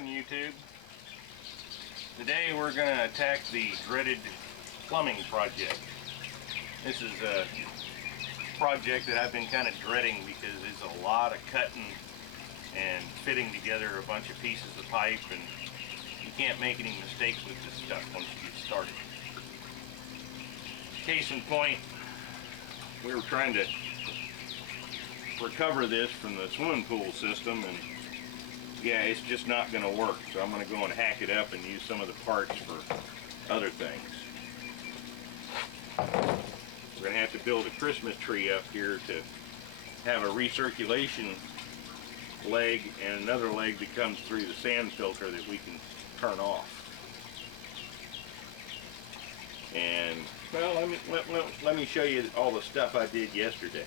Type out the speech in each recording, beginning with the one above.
morning, YouTube. Today we're going to attack the dreaded plumbing project. This is a project that I've been kind of dreading because it's a lot of cutting and fitting together a bunch of pieces of pipe, and you can't make any mistakes with this stuff once you get started. Case in point, we were trying to recover this from the swimming pool system, and yeah, it's just not going to work. So I'm going to go and hack it up and use some of the parts for other things. We're going to have to build a Christmas tree up here to have a recirculation leg and another leg that comes through the sand filter that we can turn off. And well, let me show you all the stuff I did yesterday.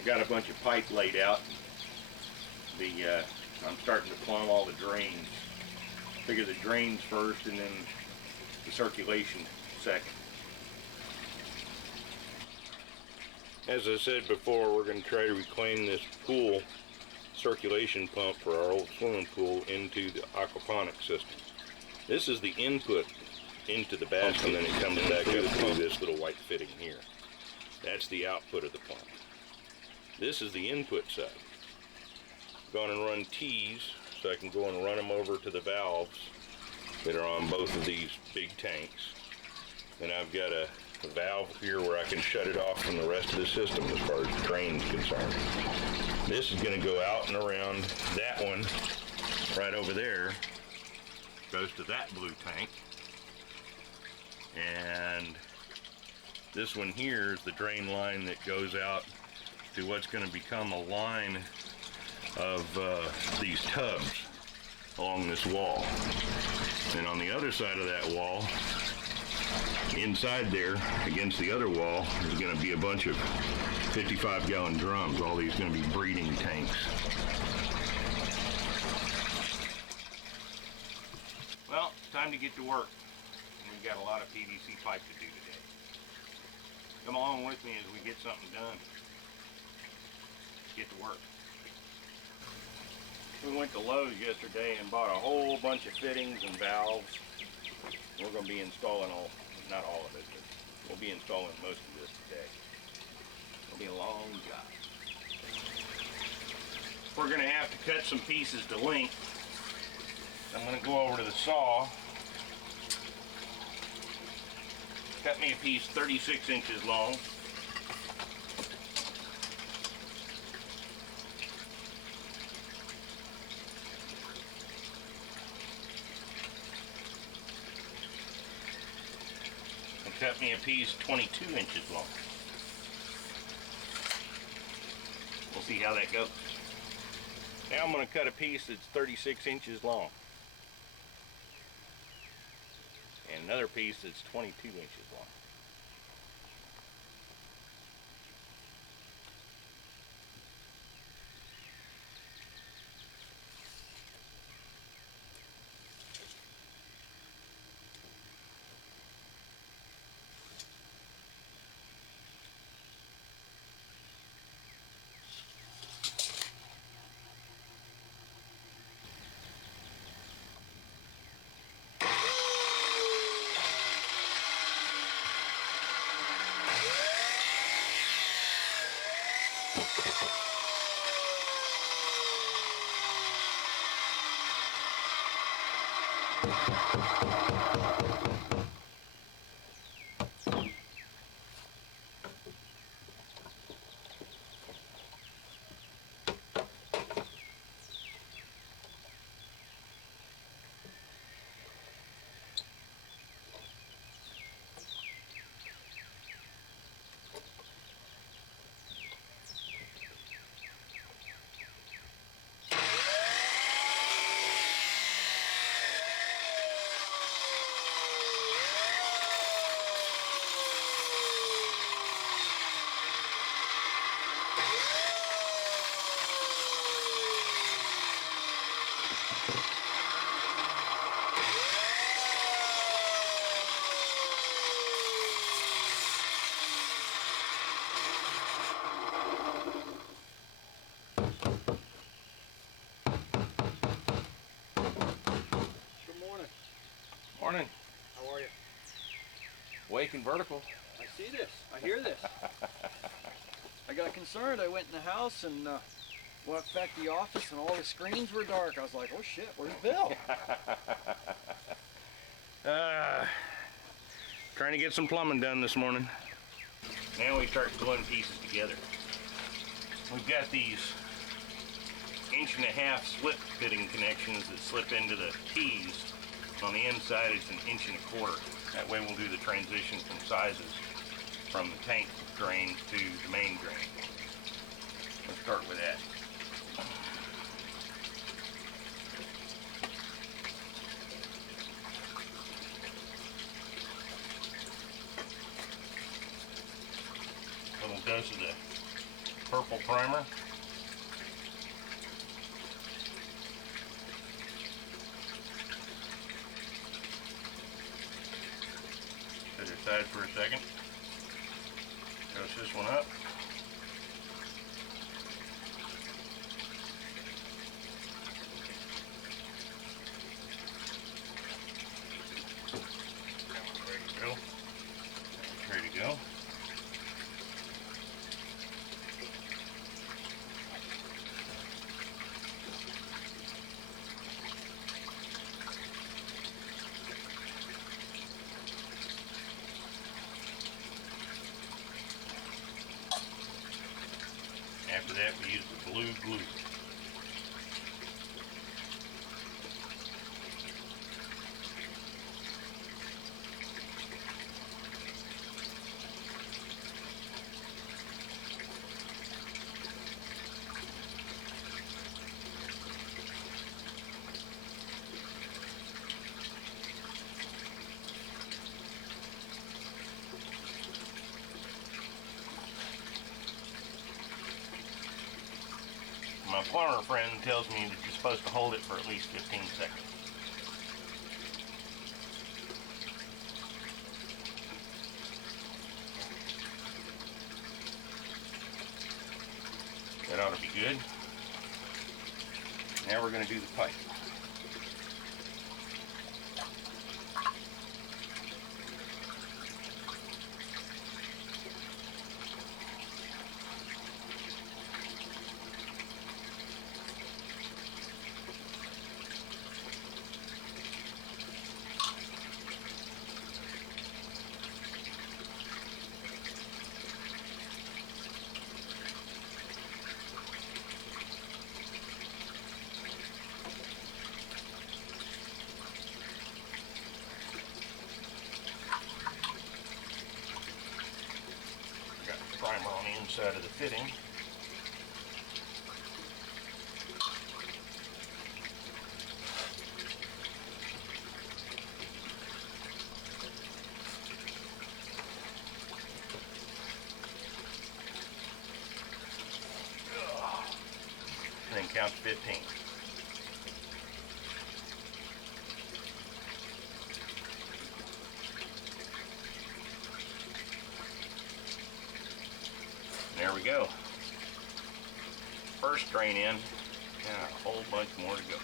I got a bunch of pipe laid out. I'm starting to plumb all the drains. Figure the drains first and then the circulation second. As I said before, we're going to try to reclaim this pool circulation pump for our old swimming pool into the aquaponics system. This is the input into the basket, and then it comes back up through this little white fitting here. That's the output of the pump. This is the input side. I'm going to run T's so I can go and run them over to the valves that are on both of these big tanks. And I've got a valve here where I can shut it off from the rest of the system as far as the drain's concerned. This is going to go out and around that one right over there. Goes to that blue tank. And this one here is the drain line that goes out to what's going to become a line of these tubs along this wall. And on the other side of that wall, inside there against the other wall, is going to be a bunch of 55-gallon drums. All these going to be breeding tanks. Well, it's time to get to work. We've got a lot of PVC pipe to do today. Come along with me as we get something done. Let's get to work. We went to Lowe's yesterday and bought a whole bunch of fittings and valves. We're going to be installing not all of it, but we'll be installing most of this today. It'll be a long job. We're going to have to cut some pieces to length. I'm going to go over to the saw. Cut me a piece 36 inches long. And cut me a piece 22 inches long. We'll see how that goes. Now I'm going to cut a piece that's 36 inches long. And another piece that's 22 inches long. Morning. How are you? Wake and vertical. I see this. I hear this. I got concerned. I went in the house and went back to the office and all the screens were dark. I was like, oh shit, where's Bill? Trying to get some plumbing done this morning. Now we start gluing pieces together. We've got these 1.5 inch slip fitting connections that slip into the keys. On the inside it's 1.25 inches. That way we'll do the transition from sizes from the tank drain to the main drain. Let's start with that. Little dose of the purple primer. Set it aside for a second. Dose this one up. Ready to go. Ready to go. After that, we use the blue glue. My plumber friend tells me that you're supposed to hold it for at least 15 seconds. That ought to be good. Now we're going to do the pipe. Primer on the inside of the fitting. And then count to 15. There we go. First drain in, and a whole bunch more to go.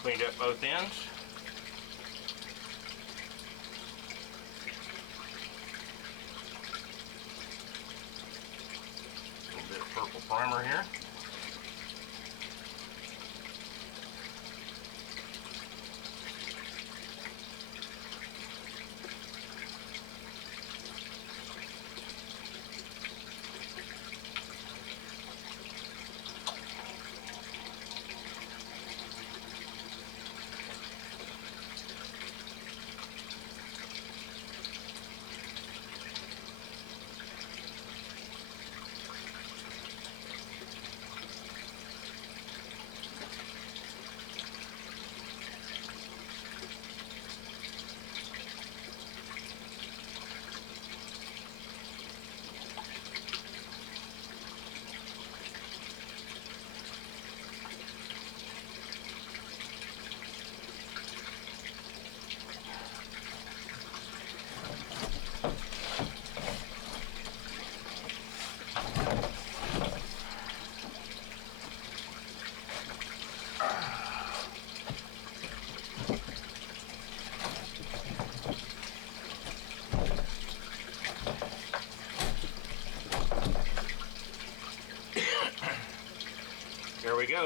Cleaned up both ends. A little bit of purple primer here.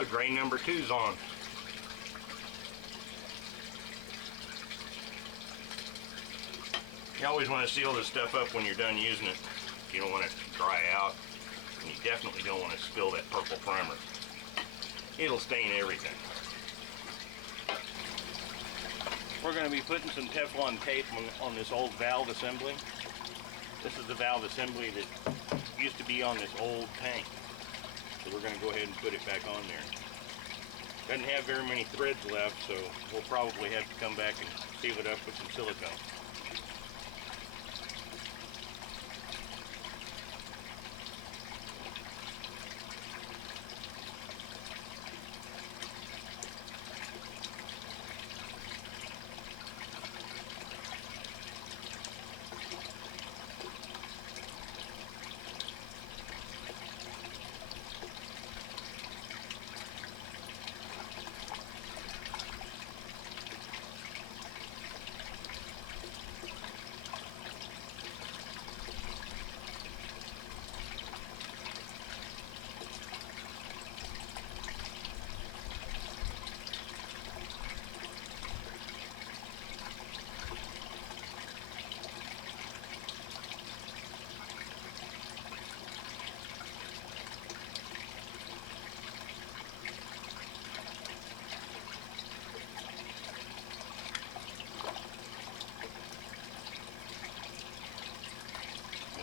go, drain number 2's on. You always want to seal this stuff up when you're done using it. You don't want it to dry out, and you definitely don't want to spill that purple primer. It'll stain everything. We're going to be putting some Teflon tape on this old valve assembly. This is the valve assembly that used to be on this old tank. So we're going to go ahead and put it back on there. Doesn't have very many threads left, so we'll probably have to come back and seal it up with some silicone.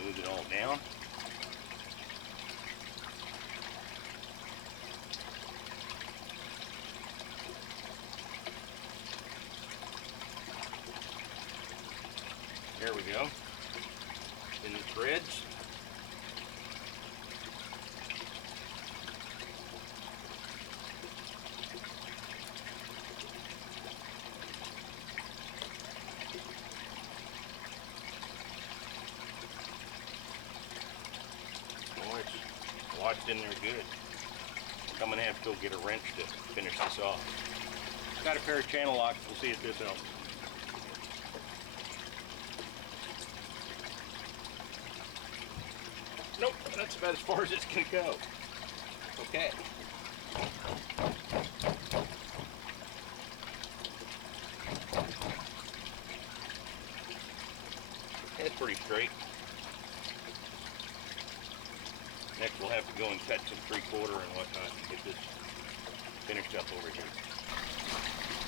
Move it all down. There we go. In the threads. Lodged in there good. I'm gonna have to go get a wrench to finish this off. Got a pair of channel locks. We'll see if this helps. Nope, that's about as far as it's gonna go. Okay. That's pretty straight. Next we'll have to go and cut some 3/4 and whatnot to get this finished up over here.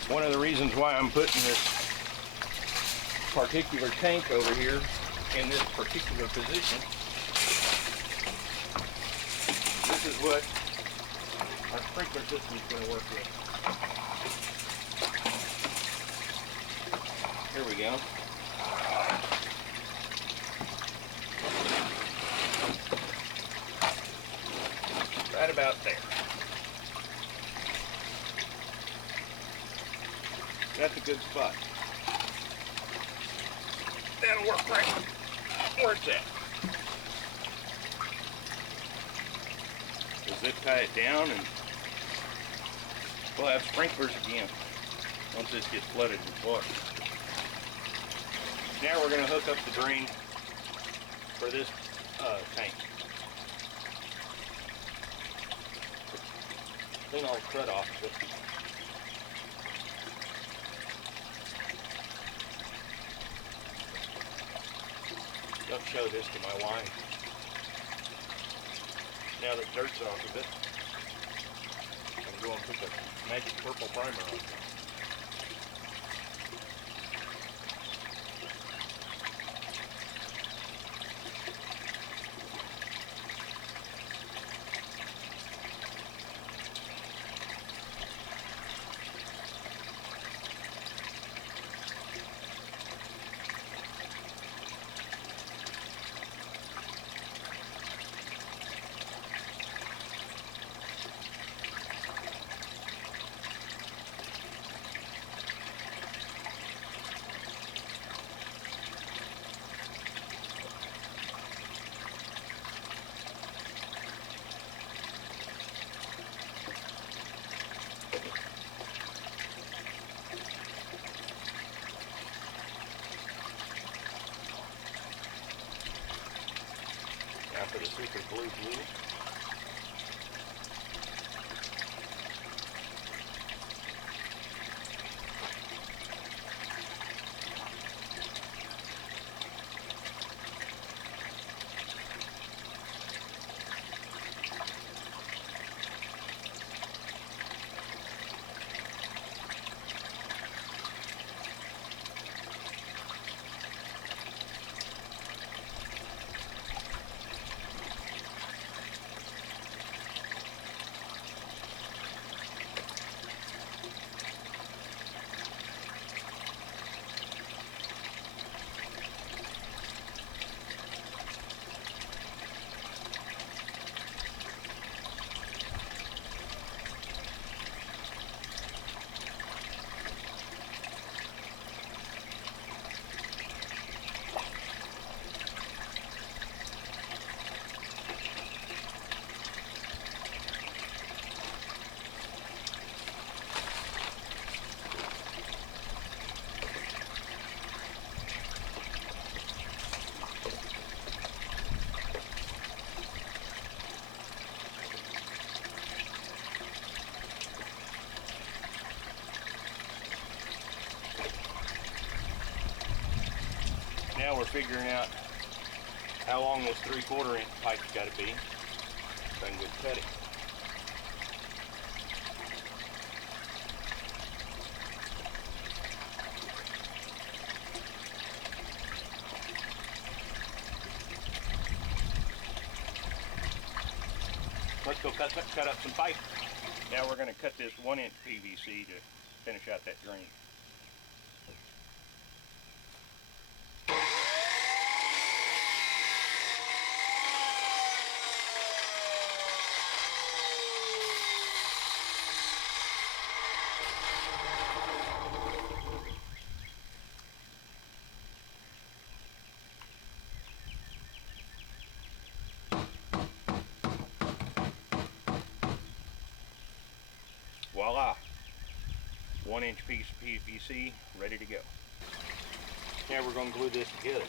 One of the reasons why I'm putting this particular tank over here in this particular position, this is what our sprinkler system is going to work with. Here we go. Right about there. That's a good spot. That'll work right where it's at. We'll zip tie it down and we'll have sprinklers again once this gets flooded with water. Now we're going to hook up the drain for this tank. Clean all the crud off of it. Don't show this to my wife. Now that dirt's off of it, I'm going to put the magic purple primer on. For the super glue glue. we're figuring out how long this 3/4 inch pipe's got to be so I can go cut it. Let's go cut up some pipe. Now we're going to cut this 1 inch PVC to finish out that drain. Voila! 1 inch piece of PVC ready to go. Now we're going to glue this together.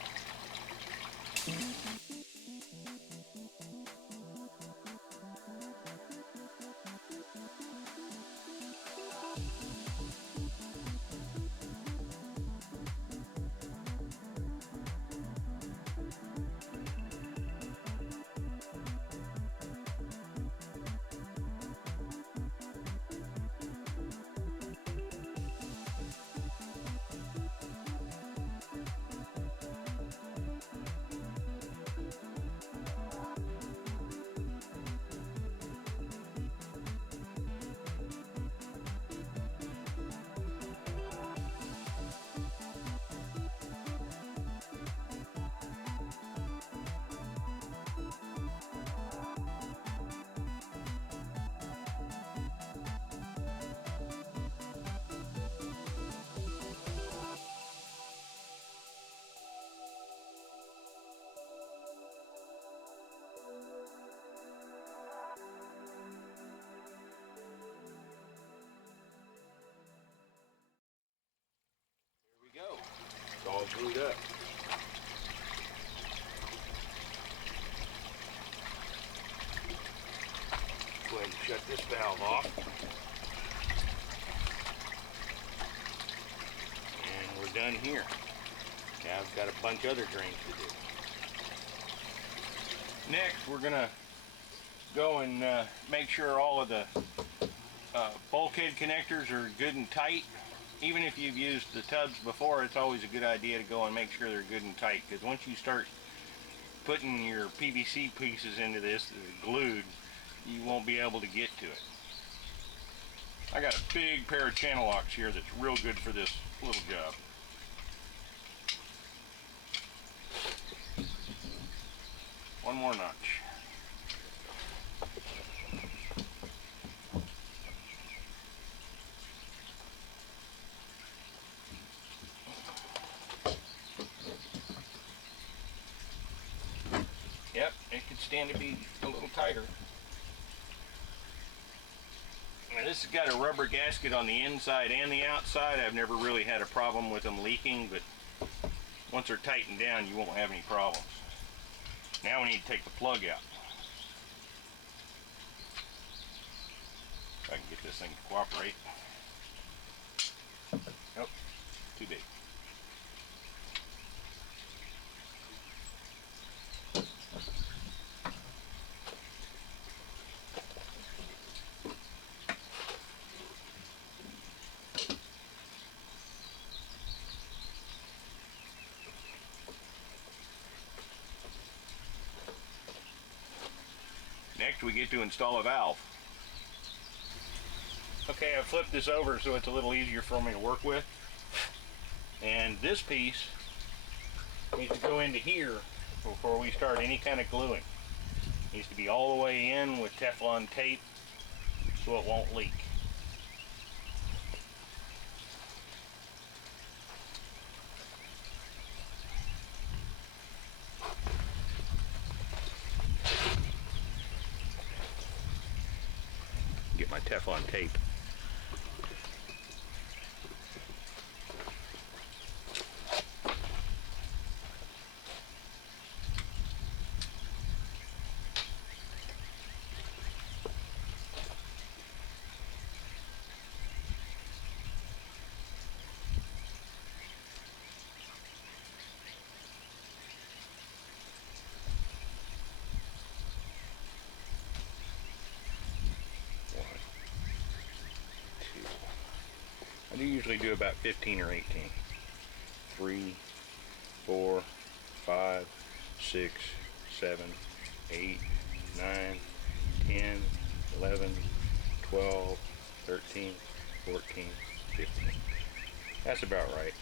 Go. It's all glued up. Go ahead and shut this valve off. And we're done here. Now I've got a bunch of other drains to do. Next we're gonna go and make sure all of the bulkhead connectors are good and tight. Even if you've used the tubs before, it's always a good idea to go and make sure they're good and tight, because once you start putting your PVC pieces into this that are glued, you won't be able to get to it. I got a big pair of channel locks here that's real good for this little job. One more notch. Yep, it could stand to be a little tighter. Now this has got a rubber gasket on the inside and the outside. I've never really had a problem with them leaking, but once they're tightened down, you won't have any problems. Now we need to take the plug out. If I can get this thing to cooperate. Nope, too big. Next we get to install a valve. Okay, I've flipped this over so it's a little easier for me to work with. And this piece needs to go into here before we start any kind of gluing. It needs to be all the way in with Teflon tape so it won't leak. Get my Teflon tape. usually do about 15 or 18. 3, 4, 5, 6, 7, 8, 9, 10, 11, 12, 13, 14, 15. That's about right.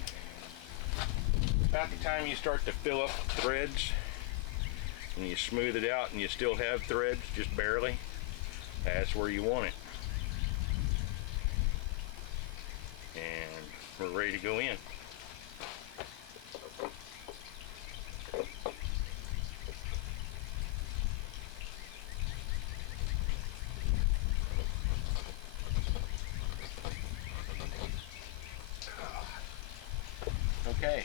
About the time you start to fill up threads and you smooth it out and you still have threads, just barely, that's where you want it. And we're ready to go in. Okay.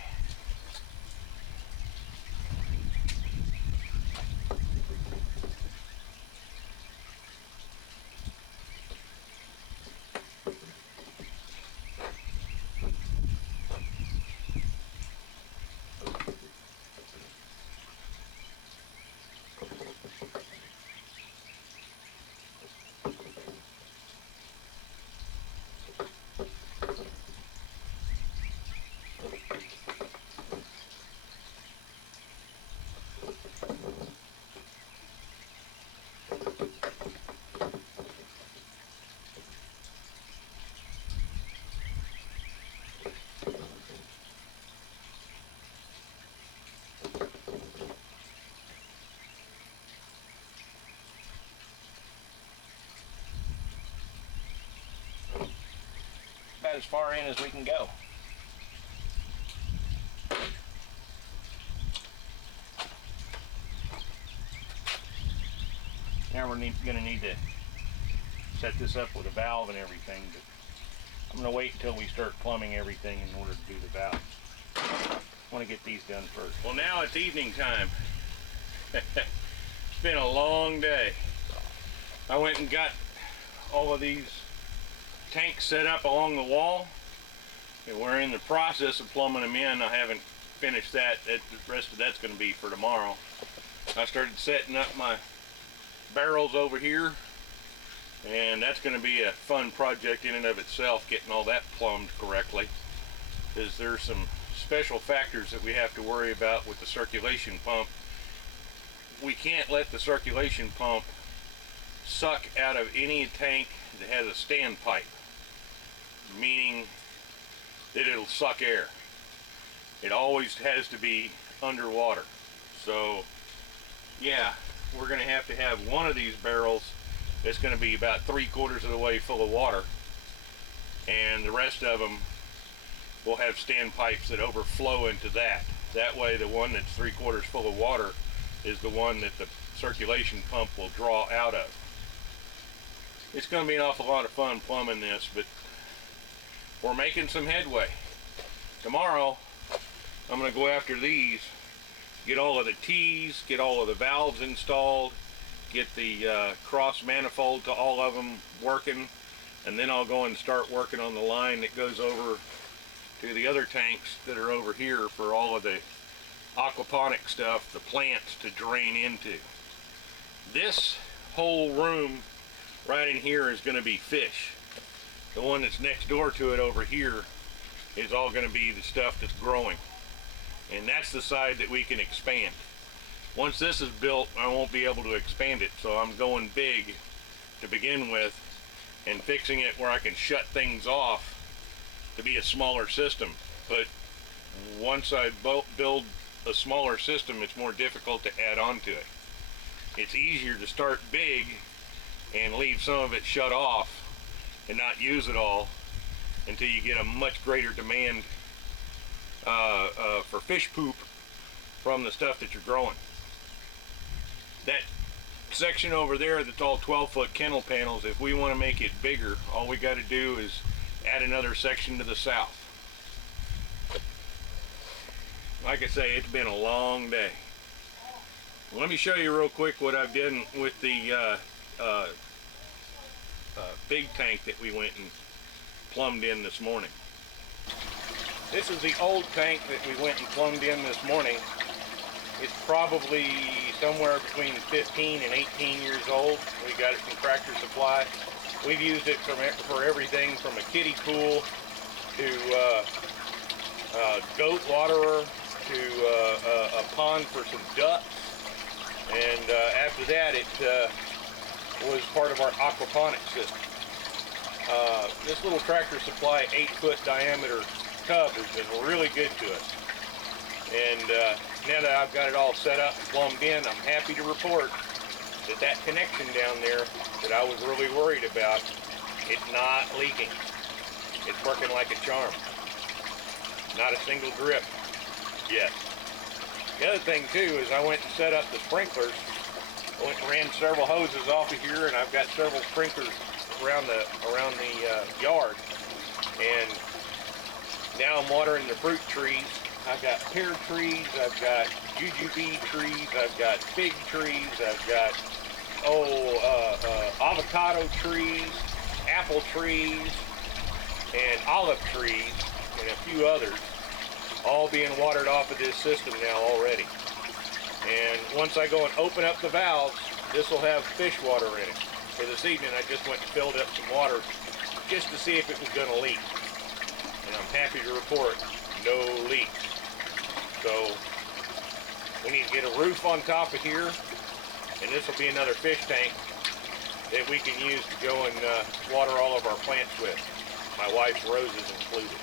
About as far in as we can go. Now we're going to need to set this up with a valve and everything, but I'm going to wait until we start plumbing everything in order to do the valve. I want to get these done first. Well, now it's evening time. It's been a long day. I went and got all of these tanks set up along the wall, and we're in the process of plumbing them in. I haven't finished that. The rest of that's going to be for tomorrow. I started setting up my barrels over here, and that's going to be a fun project in and of itself, getting all that plumbed correctly, because there's some special factors that we have to worry about with the circulation pump. We can't let the circulation pump suck out of any tank that has a standpipe, meaning that it'll suck air. It always has to be underwater. So yeah, we're going to have one of these barrels that's going to be about 3/4 of the way full of water, and the rest of them will have standpipes that overflow into that. That way the one that's 3/4 full of water is the one that the circulation pump will draw out of. It's going to be an awful lot of fun plumbing this, but we're making some headway. Tomorrow I'm going to go after these, get all of the T's, get all of the valves installed, get the cross manifold to all of them working, and then I'll go and start working on the line that goes over to the other tanks that are over here for all of the aquaponic stuff, the plants to drain into. This whole room right in here is going to be fish. The one that's next door to it over here is all going to be the stuff that's growing, and that's the side that we can expand. Once this is built, I won't be able to expand it, so I'm going big to begin with and fixing it where I can shut things off to be a smaller system. But once I build a smaller system, it's more difficult to add on to it. It's easier to start big and leave some of it shut off and not use it all until you get a much greater demand for fish poop from the stuff that you're growing. That section over there that's all 12-foot kennel panels, if we want to make it bigger, all we got to do is add another section to the south. Like I say, it's been a long day. Well, let me show you real quick what I've done with the big tank that we went and plumbed in this morning. This is the old tank that we went and plumbed in this morning. It's probably somewhere between 15 and 18 years old. We got it from Tractor Supply. We've used it for everything from a kiddie pool to goat waterer to a pond for some ducks, and after that it was part of our aquaponics system. This little Tractor Supply 8-foot diameter tub has been really good to us, and now that I've got it all set up and plumbed in, I'm happy to report that that connection down there that I was really worried about, it's not leaking. It's working like a charm. Not a single drip yet. The other thing too is I went and set up the sprinklers. I went and ran several hoses off of here, and I've got several sprinklers around the yard. And now I'm watering the fruit trees. I've got pear trees, I've got jujube trees, I've got fig trees, I've got avocado trees, apple trees, and olive trees, and a few others, all being watered off of this system now already. And once I go and open up the valves, this will have fish water in it. So this evening I just went and filled up some water just to see if it was going to leak. And I'm happy to report no leaks. So we need to get a roof on top of here, and this will be another fish tank that we can use to go and water all of our plants with. My wife's roses included.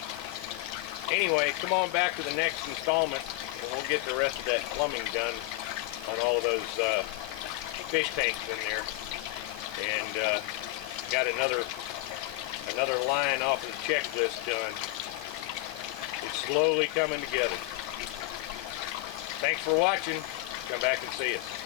Anyway, come on back to the next installment, and we'll get the rest of that plumbing done on all of those fish tanks in there. And got another line off of the checklist done. It's slowly coming together. Thanks for watching. Come back and see us.